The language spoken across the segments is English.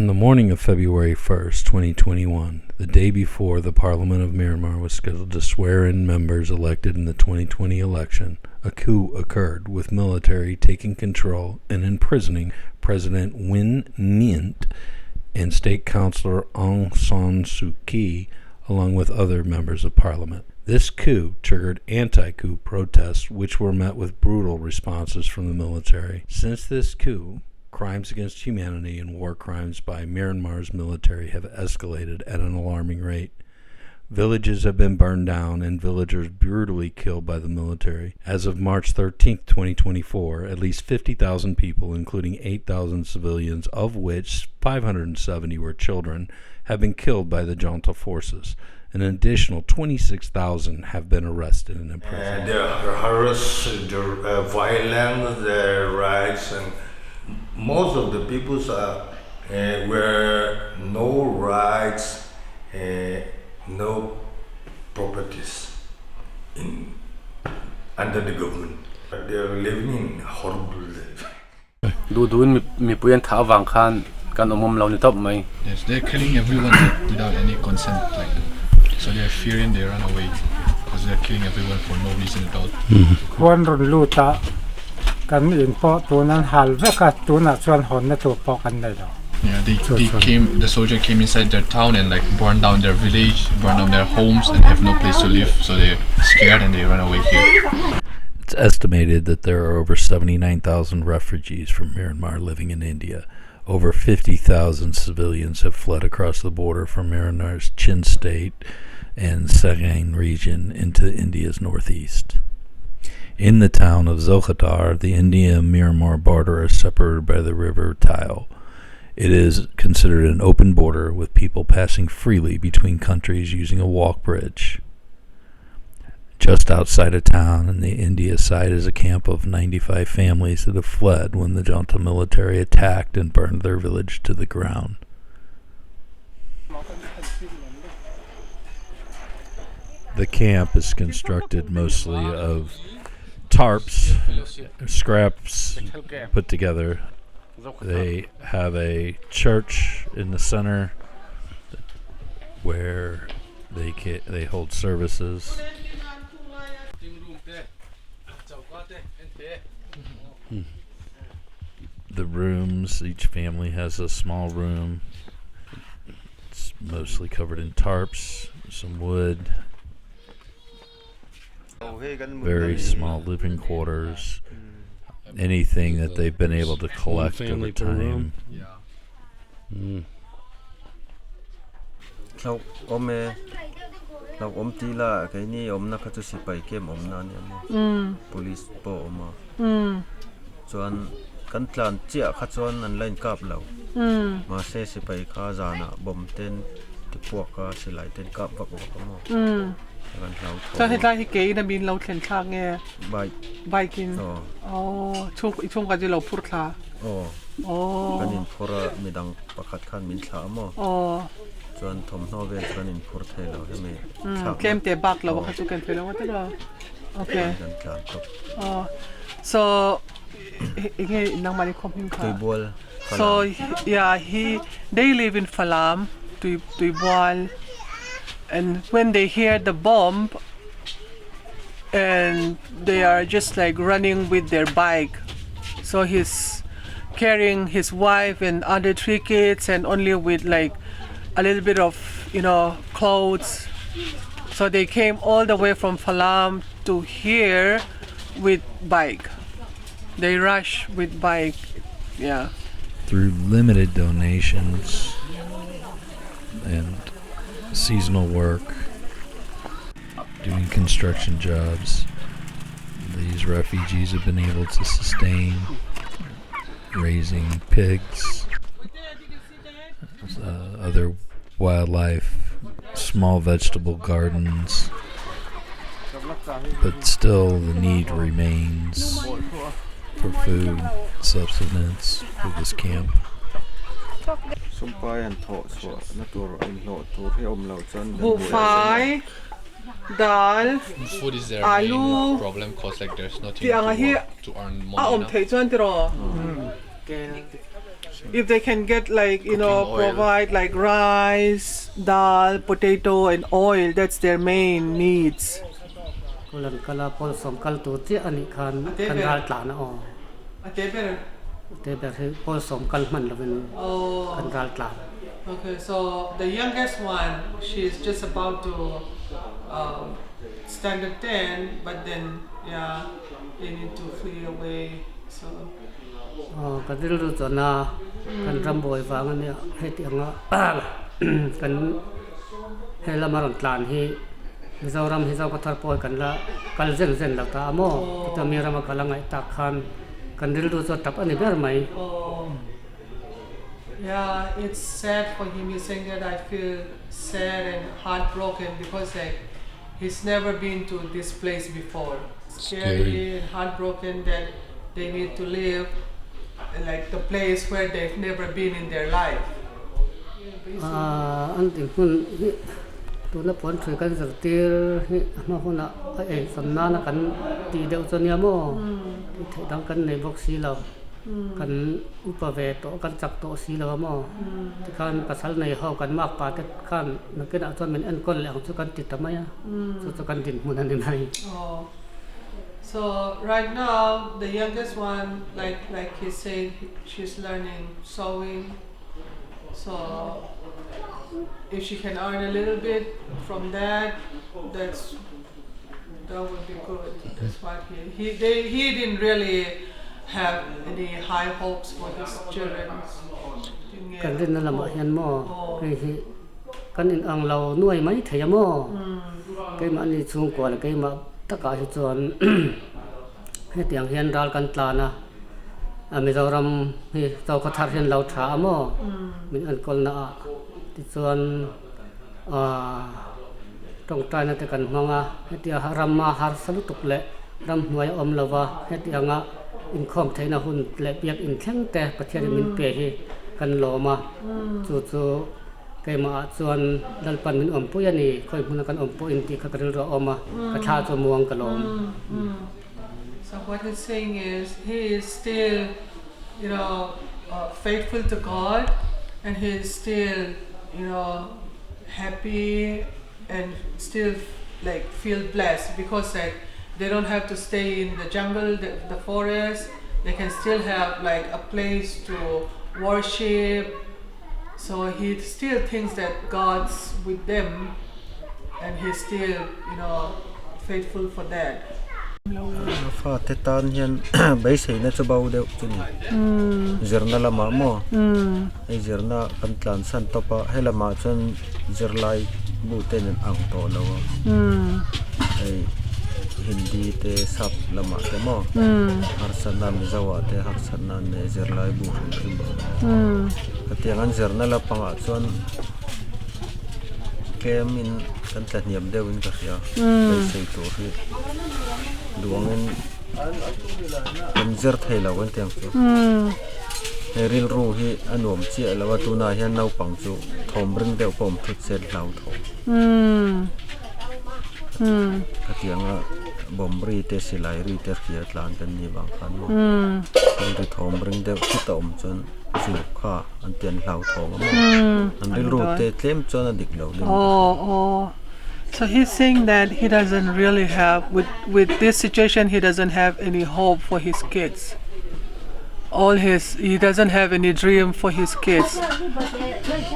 On the morning of February 1st, 2021, the day before the Parliament of Myanmar was scheduled to swear in members elected in the 2020 election, a coup occurred, with military taking control and imprisoning President Win Myint and State Councillor Aung San Suu Kyi, along with other members of Parliament. This coup triggered anti-coup protests, which were met with brutal responses from the military. Since this coup, crimes against humanity and war crimes by Myanmar's military have escalated at an alarming rate. Villages have been burned down and villagers brutally killed by the military. As of March 13, 2024, at least 50,000 people, including 8,000 civilians, of which 570 were children, have been killed by the junta forces. An additional 26,000 have been arrested and imprisoned. The harass, the violence, the riots, and most of the peoples were no rights, no properties under the government. They are living in horrible life. Mi puyan tha wang khan kan omom lo ni top mai. Yes, they're killing everyone without any consent, so they're fearing they run away because they're killing everyone for no reason at all. One luta kan in po tunan halve ka tuna chuan hon na tu po kan nei lo. Yeah, the soldier came inside their town and burned down their village, burned down their homes, and have no place to live, so they're scared and they run away here. It's estimated that there are over 79,000 refugees from Myanmar living in India. Over 50,000 civilians have fled across the border from Myanmar's Chin state and Sagaing region into India's northeast. In the town of Zokhatar, the India-Myanmar border is separated by the river Tile. It is considered an open border with people passing freely between countries using a walk bridge. Just outside of town on the India side is a camp of 95 families that have fled when the junta military attacked and burned their village to the ground. The camp is constructed mostly of tarps, scraps put together. They have a church in the center where they hold services. The rooms, each family has a small room. It's mostly covered in tarps, some wood. Very small living quarters. Anything that they've been able to collect over time. Police po chuan kan tlan chia kha chuan an line kap lo ma se sipai kha zana bom ten ti puak ka silai ten kap vak vak mo kan hlau so he ke na bin lo thlen thak nge bai kin chung ka ji lo phur thla kan in phora midang pakhat khan min thla mo chuan thom no ve chuan in phur thei lo he me kem te bak lo kha chu kan thelo wa ta okay so so yeah, they live in Falam, Tuibwal, and when they hear the bomb, and they are just running with their bike. So he's carrying his wife and other 3 kids, and only with a little bit of clothes. So they came all the way from Falam to here with bike. They rush with bike, yeah. Through limited donations and seasonal work, doing construction jobs, these refugees have been able to sustain raising pigs, other wildlife, small vegetable gardens, but still the need remains for food, subsistence for this camp. Bufai, dal, food is their main problem because there's nothing to earn money now. if they can get like Cooking oil. provide like rice, dal, potato, and oil, that's their main needs. ก็ลันกะลาพอสมกัลตัวที่อันนี้คันรัลตานะอ๋อ Okay, better. แต่แบบที่พอสมกัลมันเราเป็น Oh. คันรัลตา Okay, so the youngest one, she's just about to standard 10, but then yeah, they need to flee away. So อ๋อกันที่รู้จักนะกันรำบอยฟังอันเนี้ยให้เตียงอ่ะ กันให้ละมารันตานให้มิซารำให้เจ้าก็ทารปอยกันละกันเส้นหลักตาโม่ที่จะมีรำกัลงไงตาคันกันที่รู้จักตับอันนี้เป็นไหม oh, yeah, it's sad for him. He's saying that I feel sad and heartbroken because like he's never been to this place before. Scary and heartbroken that they need to live like the place where they've never been in their life. อันที่คุณตัวนักผลช่วยกันสักทีมาคนละสำนักกันตีเดียวจนยามอที่ไทยดังกันในบ็อกซี่เรากันอุปเวทกันจับโตสีเรามอที่การกระสัลในห้องกันมากป่าที่การนักเก็ตอาจจะเป็นอันก้นแหลงสุกันติดทำไมอ่ะสุกันติดมุนันนี่ไหม Oh. So right now the youngest one like he said she's learning sewing. So if she can earn a little bit from that would be good. That's what he didn't really have any high hopes for his children. กันเล่นนั่นละมาเห็นมอกันอินอังเราหน่วยไหมเทียมอเกมันนี่สูงกว่าเกมาตะกาหิจวนให้เตียงเห็นรัลกันตานะมิโซรัมให้เจ้าขัดเห็นเราถามอมีอันกอลนะที่ส่วนตรงใจนั่นแต่กันมังให้เตียรำมาหาสลุตุกเละรำหน่วยอมละวะให้เตียงอินคอมไทยนะหุ่นเละเปียกอินแข็งแต่ประเทศมินเปียกันโลมาจู่ๆเกมาส่วนดัลปันมินอมปุยนี่ค่อยมุนกันอมปุยที่ขัดเรืออมกระชาจมวงกะลม So what he's saying is he is still, faithful to God, and he is still, happy and still like feel blessed because like they don't have to stay in the jungle, the forest. They can still have like a place to worship. So he still thinks that God's with them, and he's still, faithful for that. Pha te tan hian bai sei na chabau deuh chuni zirna lama mo ei zirna kan tlan san topa helama chon zirlai bu ten ang to lo ei hindi te sap lama te mo harsana mizawa te harsana ne zirlai bu ri bo katiangan zirna la panga chon kemin kan tlan niam deuhin ka ria bai sei to ri duangin konzer thela wan tiang chu ril ru hi anom chi alawa tuna hian nau pang chu thom ring deuh pom thut sel hlau tho katianga bomri te silai ri te khia tlan kan ni wang khan mo ri thom ring deuh chi tom chon chu kha an tian hlau tho ma an ril ru te tlem chon a dik lo le So he's saying that he doesn't really have, with this situation, he doesn't have any hope for his kids. He doesn't have any dream for his kids.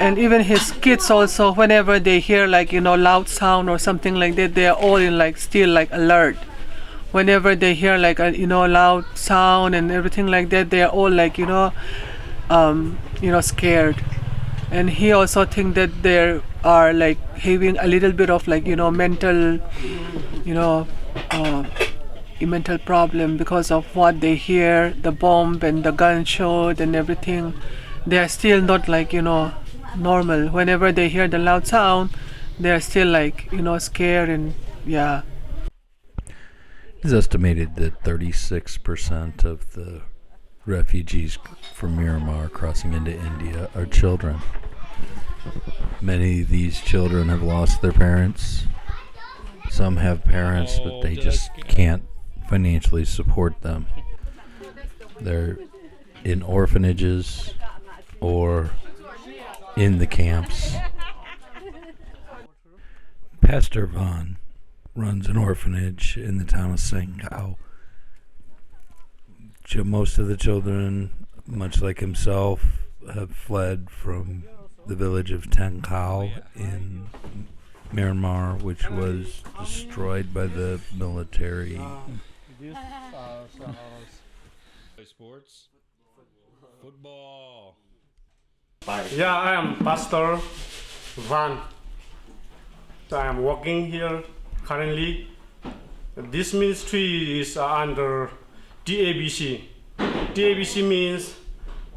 And even his kids also, whenever they hear like, loud sound or something like that, they are all in like still like alert. Whenever they hear like a, loud sound and everything like that, they are all like, scared. And he also think that there are like having a little bit of like mental mental problem because of what they hear, the bomb and the gunshot and everything. They are still not like normal. Whenever they hear the loud sound, they are still like scared and yeah. It's estimated that 36% of the refugees from Myanmar crossing into India are children. Many of these children have lost their parents. Some have parents, but they just can't financially support them. They're in orphanages, or in the camps. Pastor Vaughn runs an orphanage in the town of Sengao. Most of the children, much like himself, have fled from the village of Tangkao in Myanmar, which was destroyed by the military. Sports? Football. Yeah, I am Pastor Van. I am working here currently. This ministry is under DABC. DABC means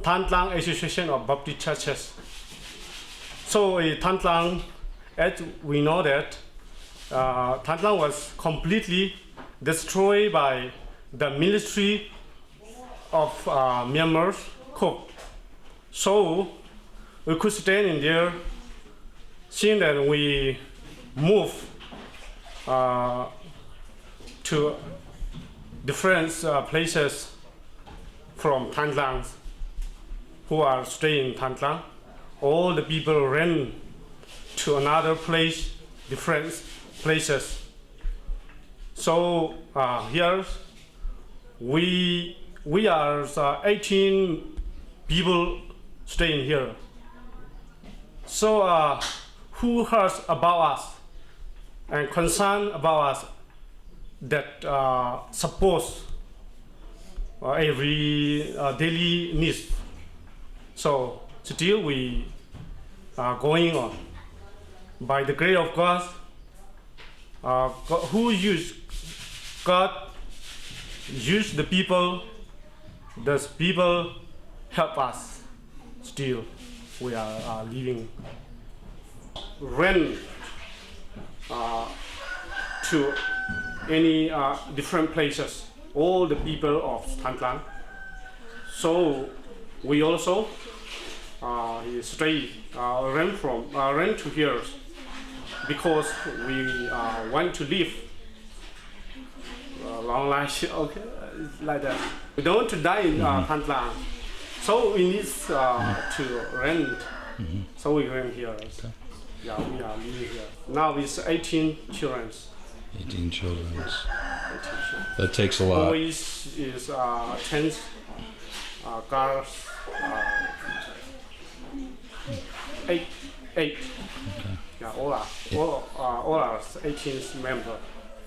Tan Tlang Association of Baptist Churches. So Tan Tlang, as we know that, Tan Tlang was completely destroyed by the military of Myanmar coup. So we could stand in there, seeing that we move to different places from Tan Tlang who are staying in Tan Tlang. All the people ran to another place, different places. So here we are 18 people staying here. So who hears about us and concerned about us that suppose every daily needs. So still we are going on. By the grace of God, God use the people, those people help us. Still we are living. Rent to any different places, all the people of Tan Tlang. So we also stay rent to here because we want to live a long life. Okay, like that. We don't want to die in Tan Tlang, so we need to rent. So we rent here. Okay. Yeah, we are living here. Now it's 18 children. 18 children. That takes a lot. Boys is 10, girls 8. Okay. Yeah, all are 18 members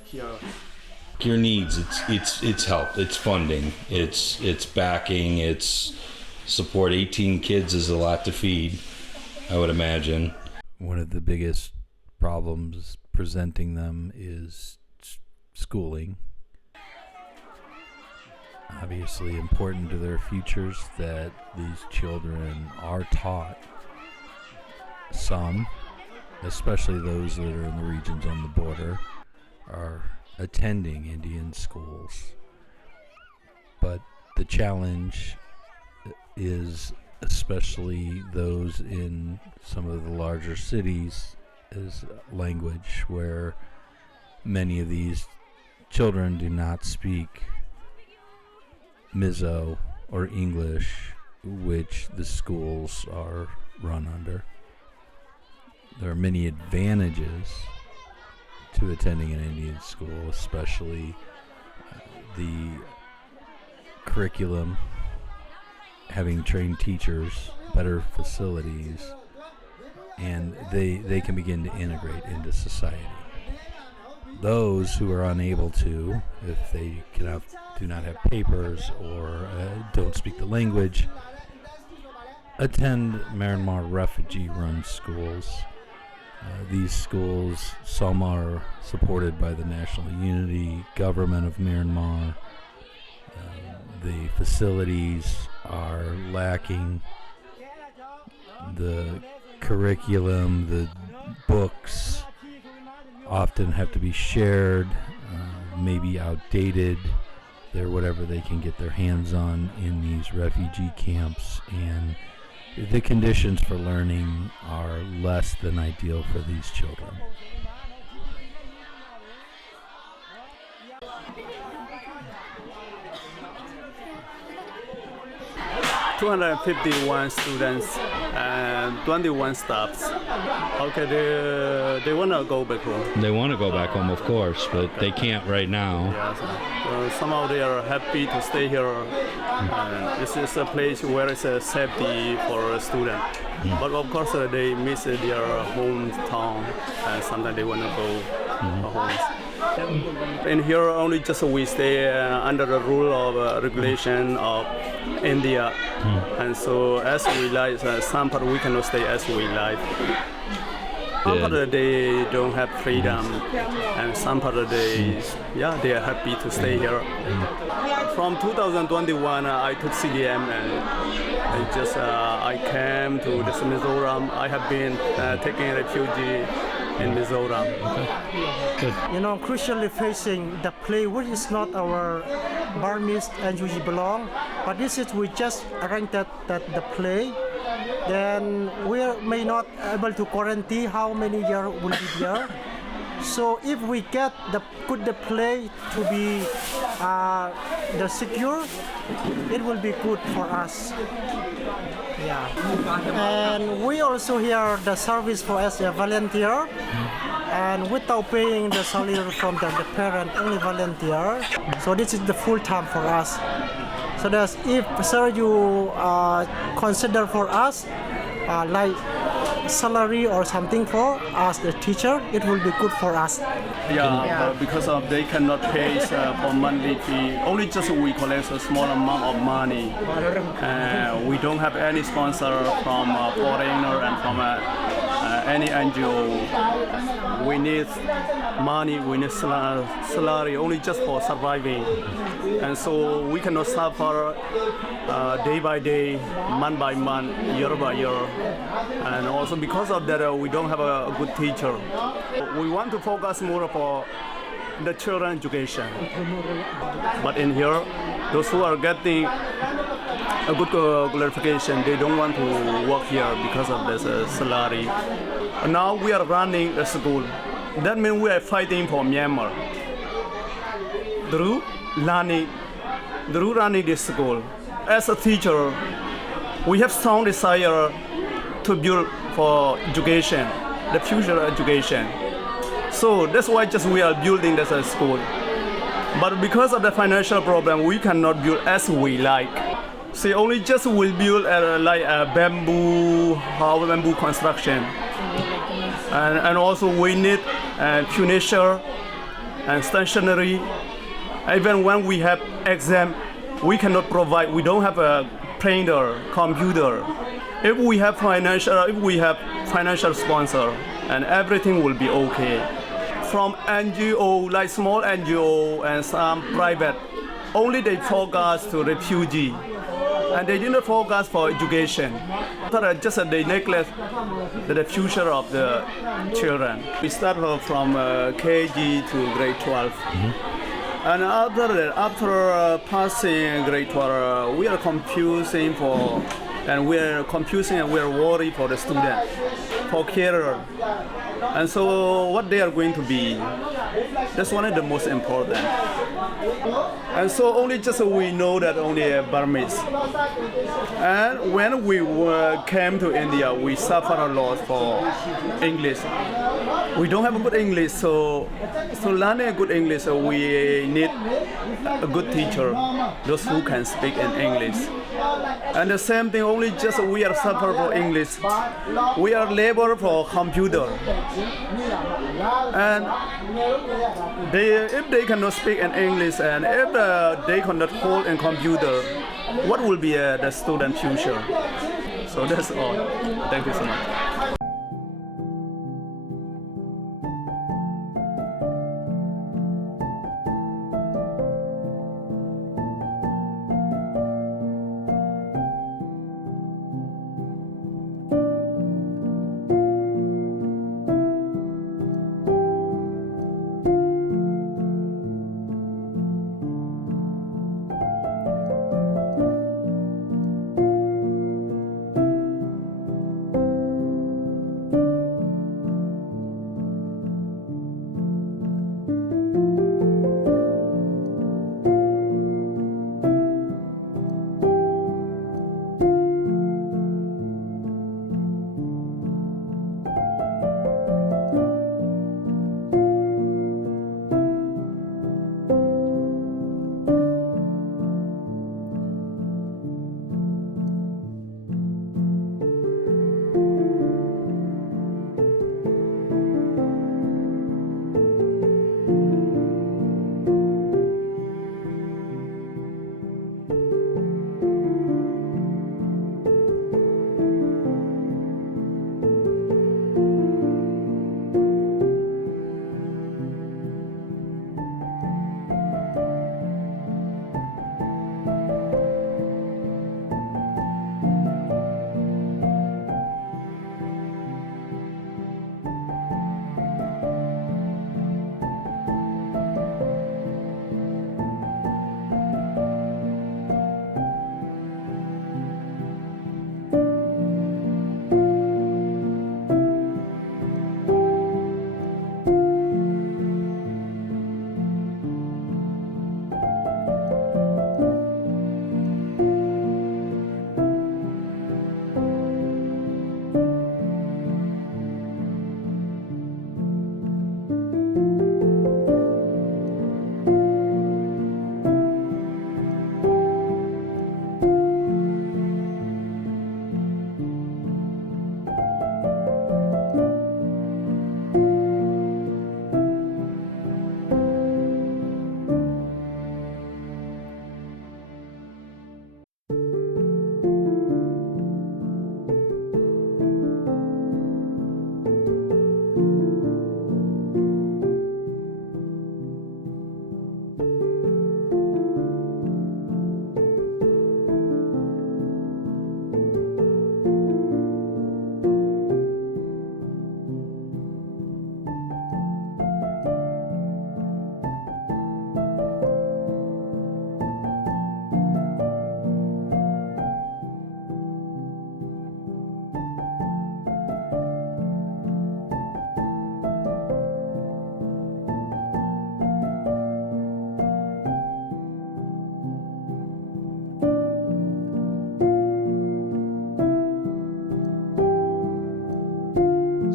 here. Your needs, it's help, it's funding, it's backing, it's support. 18 kids is a lot to feed, I would imagine. One of the biggest problems presenting them is schooling. Obviously important to their futures that these children are taught. Some, especially those that are in the regions on the border, are attending Indian schools. But the challenge is especially those in some of the larger cities is language, where many of these children do not speak Mizo or English, which the schools are run under. There are many advantages to attending an Indian school, especially the curriculum, having trained teachers, better facilities, and they can begin to integrate into society. Those who are unable to, if they do not have papers or don't speak the language, attend Myanmar refugee-run schools. These schools, some are supported by the National Unity Government of Myanmar. The facilities are lacking. The curriculum, the books often have to be shared, maybe outdated. They're whatever they can get their hands on in these refugee camps, and the conditions for learning are less than ideal for these children. 251 students and 21 staffs. Okay, they want to go back home. They want to go back home, of course, but they can't right now. Yes. Somehow they are happy to stay here. This is a place where it's a safety for a student. But of course, they miss their hometown, and sometimes they want to go home. In here, only just we stay under the rule of regulation of India, and so as we like, some part we cannot stay as we like. Some part of the day don't have freedom, and some part of the day, they are happy to stay here. From 2021, I took CDM and I came to this Mizoram. I have been taking refugee in Mizoram. Good. Crucially facing the place which is not our Burmese and usually belong, but this is we just rented the place. Then we may not able to guarantee how many years will be there. So if we get the play to be the secure, it will be good for us. Yeah, and we also here the service for as a volunteer, and without paying the salary from the parent, only volunteer. So this is the full time for us. So that if sir you consider for us like salary or something for us the teacher, it will be good for us. Because of they cannot pay for monthly fee. Only just we collect a small amount of money. We don't have any sponsor from a foreigner and from any NGO. We need money, we need salary only just for surviving. And so we cannot suffer day by day, month by month, year by year. And also because of that, we don't have a good teacher. We want to focus more for the children education. But in here, those who are getting a good clarification, they don't want to work here because of this salary. Now we are running a school. That means we are fighting for Myanmar. Through running this school. As a teacher, we have strong desire to build for education, the future education. So that's why just we are building this school. But because of the financial problem, we cannot build as we like. See, only just we build like a bamboo construction. And also we need furniture and stationery. Even when we have exam, we cannot provide. We don't have a printer, computer. If we have financial sponsor, and everything will be okay. From NGO, like small NGO and some private, only they focus to refugee, and they didn't focus for education. Just they neglect the future of the children. We start from KG to grade 12. And after passing grade 12, we are confusing and we are worried for the student, for career. And so what they are going to be, that's one of the most important. And so only just we know that only Burmese. And when we came to India, we suffered a lot for English. We don't have a good English, so learning a good English, we need a good teacher, those who can speak in English. And the same thing, only just we are suffer for English. We are labor for computer. And if they cannot speak in English and if they cannot hold in computer, what will be the student future? So that's all. Thank you so much.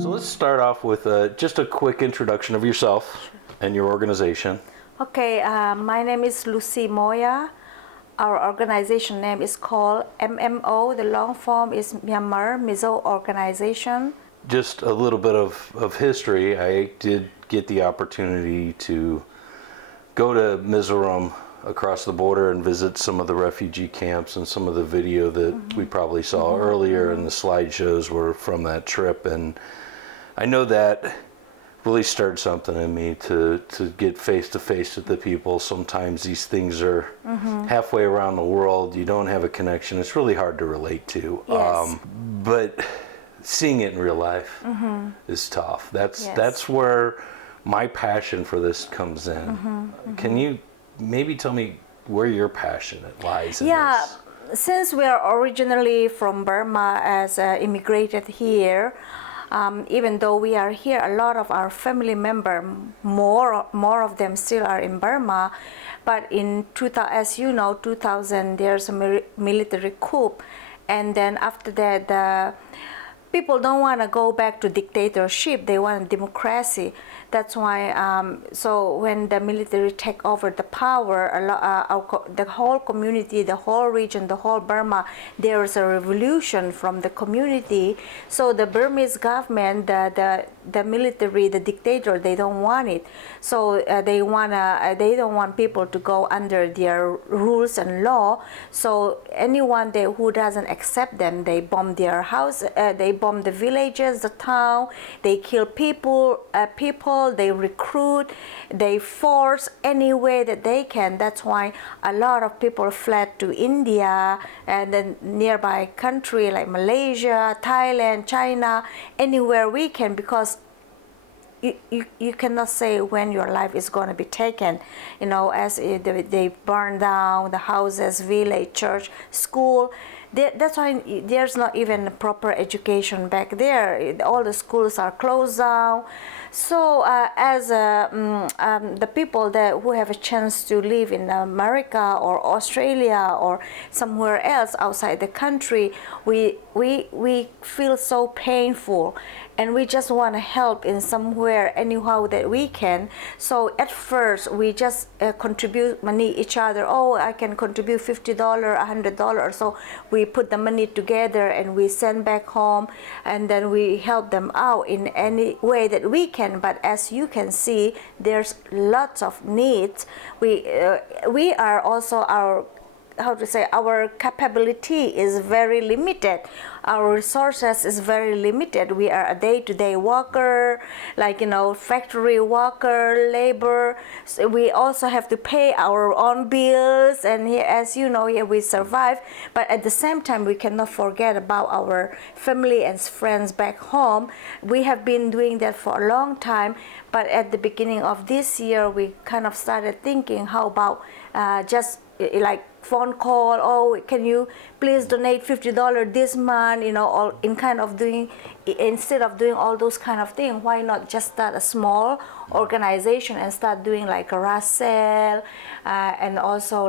So let's start off with just a quick introduction of yourself and your organization. Okay, my name is Lucy Moya. Our organization name is called MMO. The long form is Myanmar Mizo Organization. Just a little bit of history. I did get the opportunity to go to Mizoram across the border and visit some of the refugee camps, and some of the video that we probably saw earlier in the slideshows were from that trip. And I know that really stirred something in me to get face to face with the people. Sometimes these things are halfway around the world. You don't have a connection. It's really hard to relate to. Yes. But seeing it in real life is tough. That's where my passion for this comes in. Can you maybe tell me where your passion lies in this? Since we are originally from Burma, as immigrated here, even though we are here, a lot of our family members, more of them still are in Burma. But in 2000, as you know, 2000, there's a military coup, and then after that, the people don't want to go back to dictatorship. They want democracy. That's why. So when the military take over the power, the whole community, the whole region, the whole Burma, there is a revolution from the community. So the Burmese government, the military, the dictator, they don't want it. So they don't want people to go under their rules and law. So anyone who doesn't accept them, they bomb their house. They bomb the villages, the town. They kill people. They recruit, they force any way that they can. That's why a lot of people fled to India and then nearby country like Malaysia, Thailand, China, anywhere we can, because you cannot say when your life is going to be taken. You know, as they burn down the houses, village, church, school. That's why there's not even proper education back there. All the schools are closed down. So as the people who have a chance to live in America or Australia or somewhere else outside the country, we feel so painful, and we just want to help in somewhere, anyhow that we can. So at first we just contribute money each other. Oh, I can contribute $50, $100. So we put the money together and we send back home, and then we help them out in any way that we can. But as you can see, there's lots of needs. We are also our capability is very limited. Our resources is very limited. We are a day-to-day worker, factory worker, labor. So we also have to pay our own bills, and here, as you know, here we survive. But at the same time, we cannot forget about our family and friends back home. We have been doing that for a long time, but at the beginning of this year, we kind of started thinking, how about just like phone call, oh, can you please donate $50 this month, all in kind of doing, instead of doing all those kind of things, why not just start a small organization and start doing like a rush sale, and also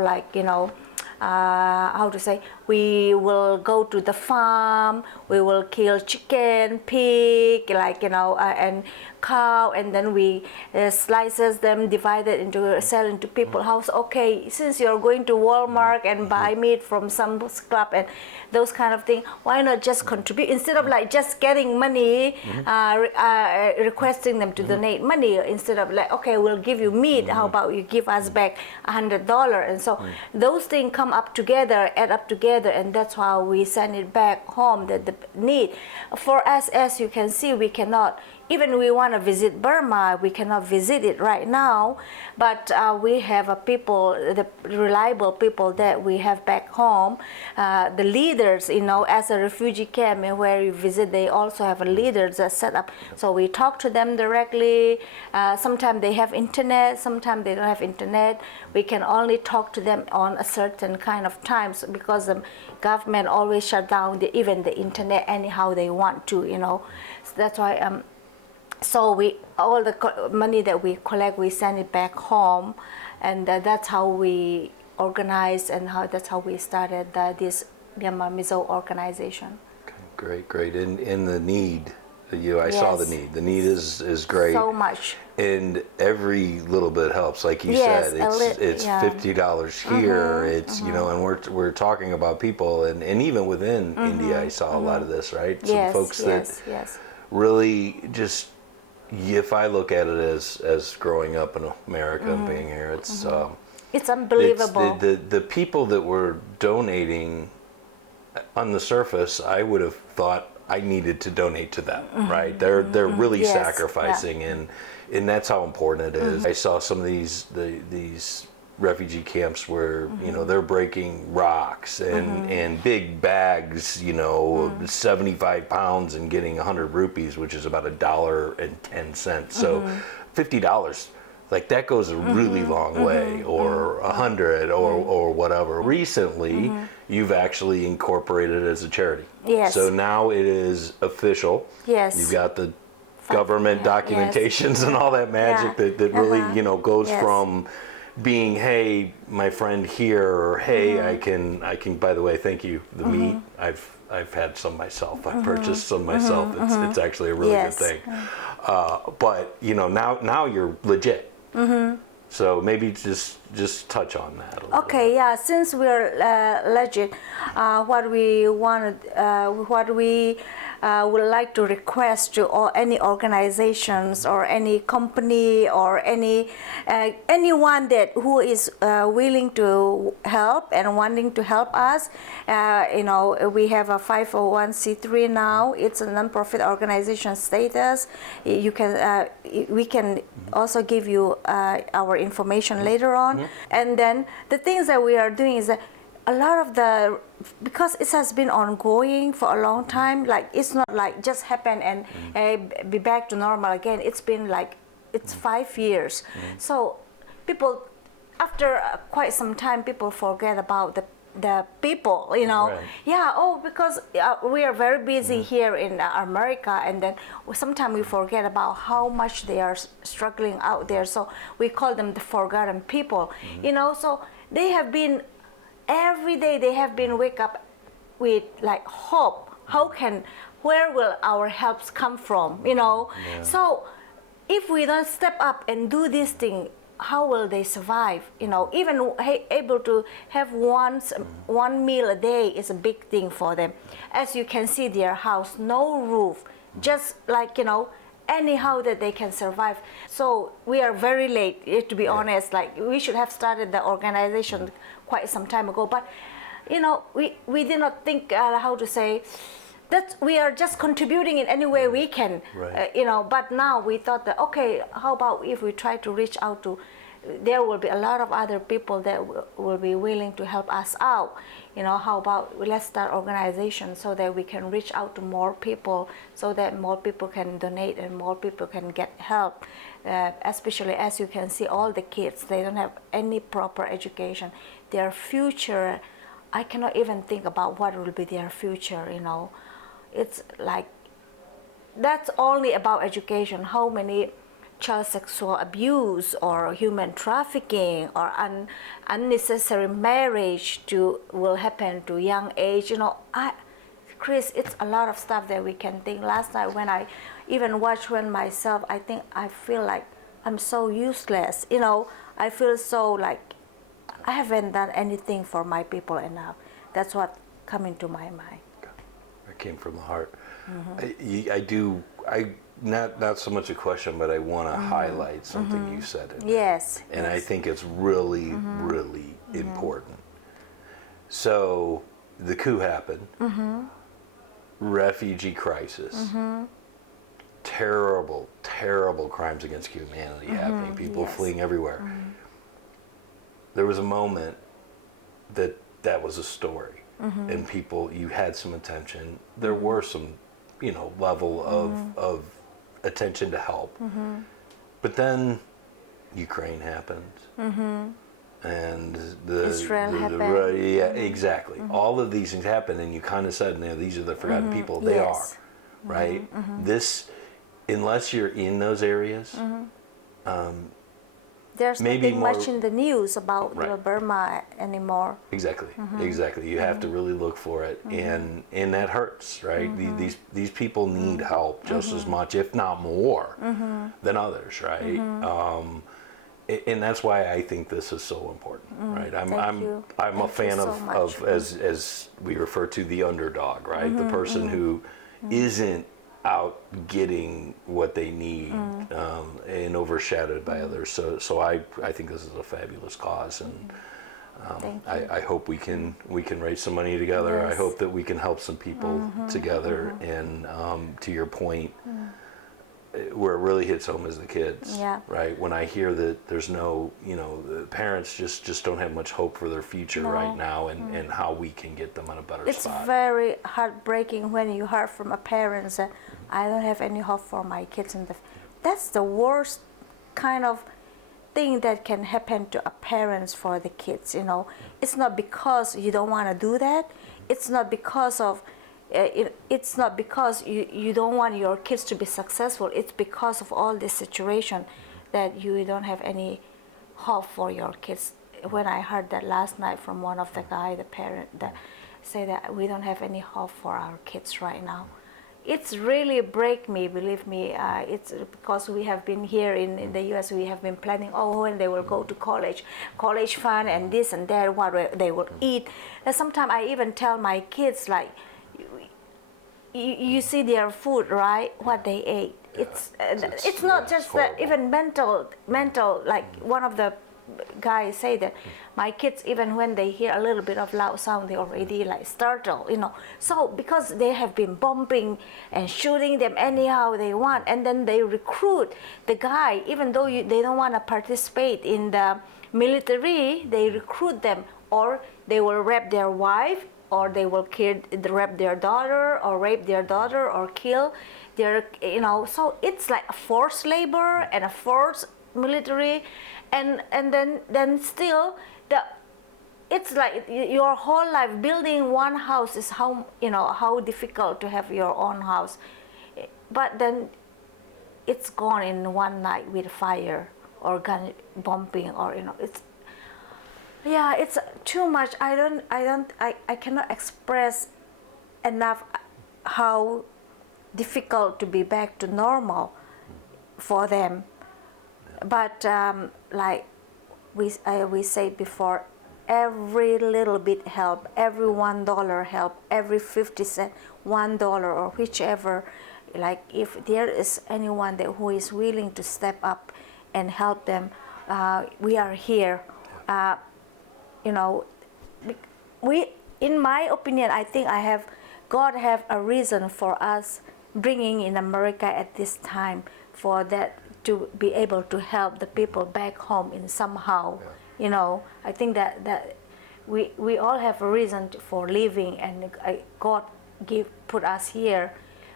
we will go to the farm, we will kill chicken, pig, and cow, and then we slices them, divide it into, sell into people's house. Okay, since you're going to Walmart and buy meat from some club and those kind of things, why not just contribute instead of just getting money, requesting them to donate money, instead of okay, we'll give you meat, how about you give us back $100? And so those things come up together, add up together, and that's how we send it back home, the need. For us, as you can see, we cannot, even we want to visit Burma, we cannot visit it right now, but we have the reliable people that we have back home, the leaders, as a refugee camp where you visit, they also have leaders that set up. So we talk to them directly. Sometimes they have internet, sometimes they don't have internet. We can only talk to them on a certain kind of times, because the government always shut down even the internet anyhow they want to, So that's why. So all the money that we collect, we send it back home, and that's how we organize, and that's how we started this Myanmar Mizo organization. Okay, great. In the need I saw the need. The need is great. So much. And every little bit helps, like you Yes, said. It's yeah. $50 here. It's you know, and we're talking about people, and even within India, I saw a lot of this, right? Some folks that really just. If I look at it as growing up in America and being here, it's unbelievable. The people that were donating on the surface, I would have thought I needed to donate to them, right? They're really sacrificing, and that's how important it is. I saw some of these refugee camps where you know they're breaking rocks and big bags, you know, 75 pounds and getting 100 rupees, which is about $1.10. So $50, like that goes a really long way, or 100 or whatever. Recently, you've actually incorporated it as a charity. Yes. So now it is official. Yes. You've got the government documentations and all that magic that really you know goes from being, hey, my friend here, or hey, I can. By the way, thank you. The meat, I've had some myself. I purchased some myself. It's actually a really good thing. But you know, now you're legit. So maybe just touch on that. Okay, yeah. Since we're legit, what we would like to request to any organizations or any company or anyone who is willing to help and wanting to help us. You know, we have a 501c3 now. It's a non-profit organization status. You can we can also give you our information later on. And then the things that we are doing is that a lot of because it has been ongoing for a long time, like it's not like just happen and be back to normal again. It's been like, it's 5 years. So people, after quite some time, people forget about the people, you know. Because we are very busy here in America, and then sometimes we forget about how much they are struggling out there. So we call them the forgotten people, you know. So they have been, every day they have been wake up with like hope. Where will our helps come from, you know? So if we don't step up and do this thing, how will they survive? You know, even able to have one meal a day is a big thing for them. As you can see, their house, no roof, just like, you know, anyhow that they can survive. So we are very late, to be honest. Like, we should have started the organization quite some time ago, but you know, we did not think how to say that we are just contributing in any way we can, you know. But now we thought that, okay, how about if we try to reach out to, there will be a lot of other people that will be willing to help us out, you know. How about let's start organization so that we can reach out to more people, so that more people can donate and more people can get help. Especially, as you can see, all the kids, they don't have any proper education. Their future, I cannot even think about what will be their future, you know. It's like, that's only about education. How many child sexual abuse or human trafficking or unnecessary marriage will happen to young age, you know. Chris, it's a lot of stuff that we can think. Last night when I even watched one myself, I feel like I'm so useless, you know. I feel so like I haven't done anything for my people enough. That's what come into my mind. It came from the heart. Not so much a question, but I want to highlight something you said in there. And I think it's really, really important. So the coup happened, refugee crisis, terrible, terrible crimes against humanity happening, people fleeing everywhere. There was a moment that was a story, and people, you had some attention. There were some, you know, level of attention to help. But then Ukraine happened, and Israel happened. Exactly. All of these things happened, and you kind of said, "No, these are the forgotten people." They are, right? This, unless you're in those areas, There's maybe nothing more, much in the news about right. Burma anymore. Exactly, exactly. You have to really look for it, and that hurts, right? These people need help just as much, if not more, than others, right? And that's why I think this is so important, right? I'm a fan of as we refer to the underdog, right? The person who isn't out getting what they need and overshadowed by others. So I think this is a fabulous cause, and I hope we can raise some money together. I hope that we can help some people together. And to your point, where it really hits home is the kids, right? When I hear that there's no, the parents just don't have much hope for their future right now, and how we can get them on a better spot. It's very heartbreaking when you hear from a parent that I don't have any hope for my kids. That's the worst kind of thing that can happen to a parents for the kids. It's not because you don't want to do that. It's not because of it's not because you don't want your kids to be successful. It's because of all this situation that you don't have any hope for your kids. When I heard that last night from one of the the parent, that say that we don't have any hope for our kids right now, it's really break me, believe me. It's because we have been here in the US, we have been planning, when they will go to college fund and this and that, what they will eat. And sometimes I even tell my kids, like, you see their food, right? What they ate. It's not just even mental. Like one of the guys say that my kids, even when they hear a little bit of loud sound, they already like startle. So because they have been bombing and shooting them anyhow they want, and then they recruit the guy, even though they don't want to participate in the military, they recruit them, or they will rape their wife, or they will rape their daughter, or kill their, so it's like a forced labor and a forced military, and then still it's like your whole life building one house is how difficult to have your own house, but then it's gone in one night with fire or gun bombing, or it's too much. I cannot express enough how difficult to be back to normal for them. But like we said before, every little bit help, every $1 help, every 50 cents, $1 or whichever. Like if there is anyone who is willing to step up and help them, we are here. In my opinion, I think God have a reason for us bringing in America at this time, for that to be able to help the people back home in somehow. I think that we all have a reason for living, and God put us here.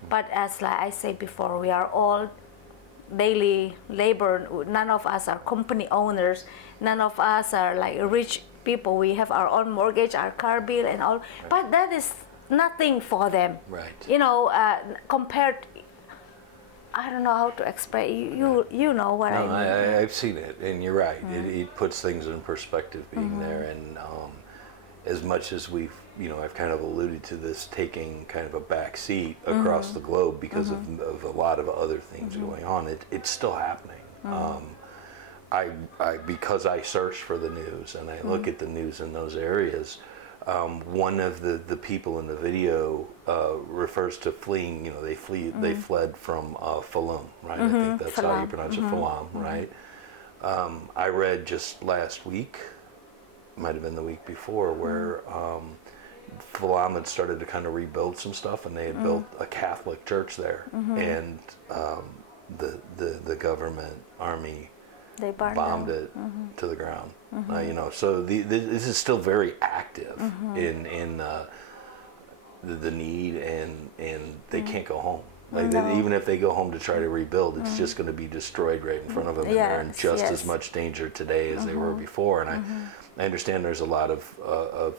But as like I said before, we are all daily labor. None of us are company owners. None of us are like rich people. We have our own mortgage, our car bill and all, but that is nothing for them, right? Compared, I don't know how to explain. You know what I mean. I've seen it, and you're right. It puts things in perspective being there, and as much as I've kind of alluded to this taking kind of a back seat across the globe because of a lot of other things going on, it's still happening. Because I search for the news and I look at the news in those areas, one of the people in the video refers to fleeing. They fled from Falam, right? I think that's how you pronounce it, Falam, right? I read just last week, might have been the week before, where Falam had started to kind of rebuild some stuff, and they had built a Catholic church there, and the government army they bombed it to the ground. So this is still very active in the need, and they can't go home. Even if they go home to try to rebuild, it's just going to be destroyed right in front of them, and they're in just as much danger today as they were before. And I understand there's a lot of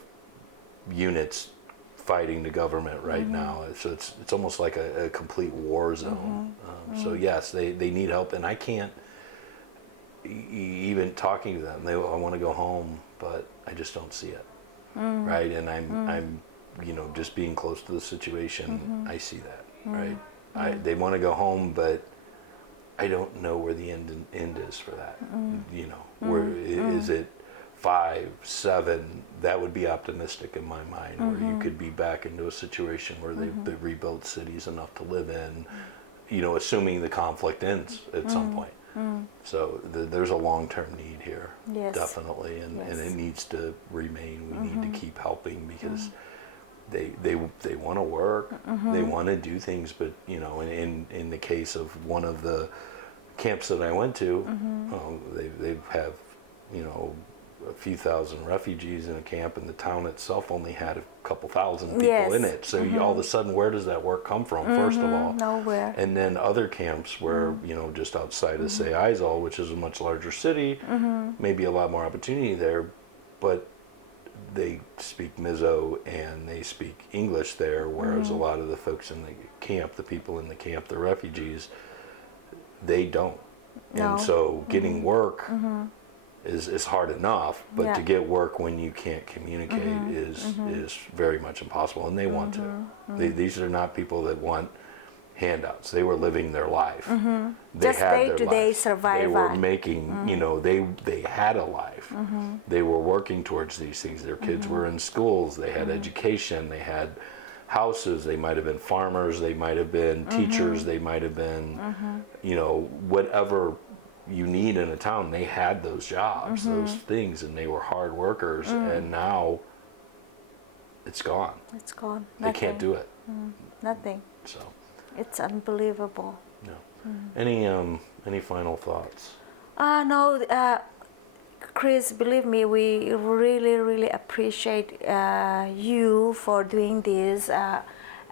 units fighting the government right now, so it's almost like a complete war zone. So yes, they need help, and I can't even talking to them, I want to go home, but I just don't see it, right? And I'm just being close to the situation, I see that, right? They want to go home, but I don't know where the end is for that. Where is it? 5, 7? That would be optimistic in my mind, where you could be back into a situation where they've rebuilt cities enough to live in, assuming the conflict ends at some point. So there's a long-term need here, definitely, and it needs to remain. We need to keep helping because they want to work, they want to do things, but in the case of one of the camps that I went to, they have a few thousand refugees in a camp, and the town itself only had a couple thousand people in it. So all of a sudden, where does that work come from? First of all, nowhere. And then other camps where just outside of say Aizawl, which is a much larger city, maybe a lot more opportunity there, but they speak Mizo and they speak English there, whereas a lot of the folks in the camp, the people in the camp, the refugees, they don't. And so getting work is hard enough, but to get work when you can't communicate is very much impossible, and they want to. These are not people that want handouts. They were living their life. They just had day-to-day survival. They were making, they had a life. They were working towards these things. Their kids were in schools. They had education. They had houses. They might have been farmers. They might have been teachers. They might have been, whatever you need in a town. They had those jobs, those things, and they were hard workers. And now it's gone. It's gone. They can't do it. Nothing. So it's unbelievable. No. Any final thoughts? No, Chris, believe me, we really, really appreciate you for doing this.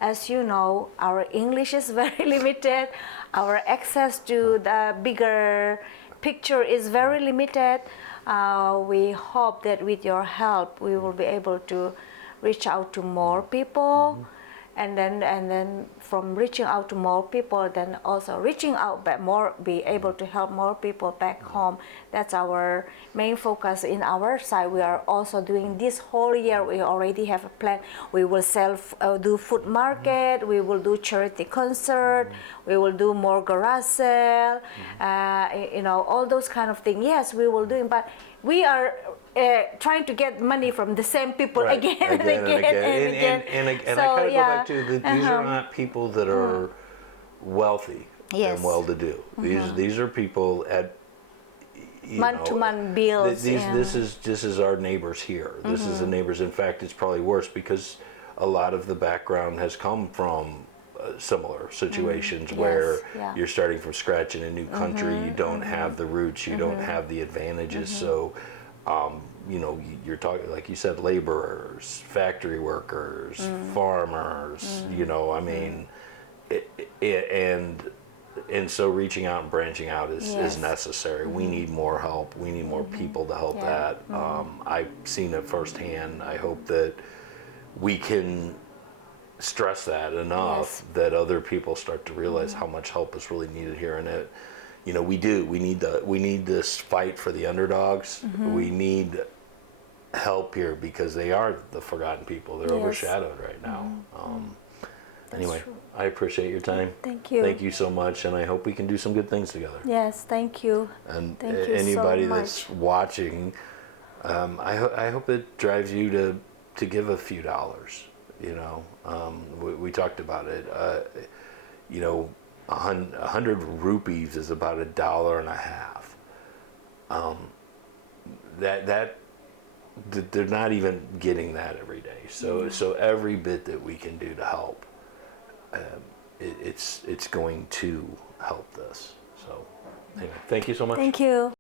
As you know, our English is very limited. Our access to the bigger picture is very limited. We hope that with your help, we will be able to reach out to more people. And then from reaching out to more people, then also reaching out but more, be able to help more people back home. That's our main focus in our side. We are also doing this whole year. We already have a plan. We will do food market. We will do charity concert. We will do more garage sale. All those kind of things. Yes, we will do. But we are trying to get money from the same people again and again. And I kind of go back to these are not people that are wealthy and well-to-do. These are people at month-to-month bills. This is our neighbors here. This is the neighbors. In fact, it's probably worse because a lot of the background has come from similar situations where you're starting from scratch in a new country. You don't have the roots. You don't have the advantages. So you're talking, like you said, laborers, factory workers, farmers, and so reaching out and branching out is necessary. We need more help. We need more people to help that. I've seen it firsthand. I hope that we can stress that enough that other people start to realize how much help is really needed here. And we need this fight for the underdogs. We need help here because they are the forgotten people. They're overshadowed right now. Anyway, I appreciate your time. Thank you. Thank you so much, and I hope we can do some good things together. Yes, thank you. And thank you anybody so much. that's watching, I hope it drives you to give a few dollars. We talked about it. 100 rupees is about $1.50. They're not even getting that every day. So every bit that we can do to help, it's going to help this. So anyway, thank you so much. Thank you.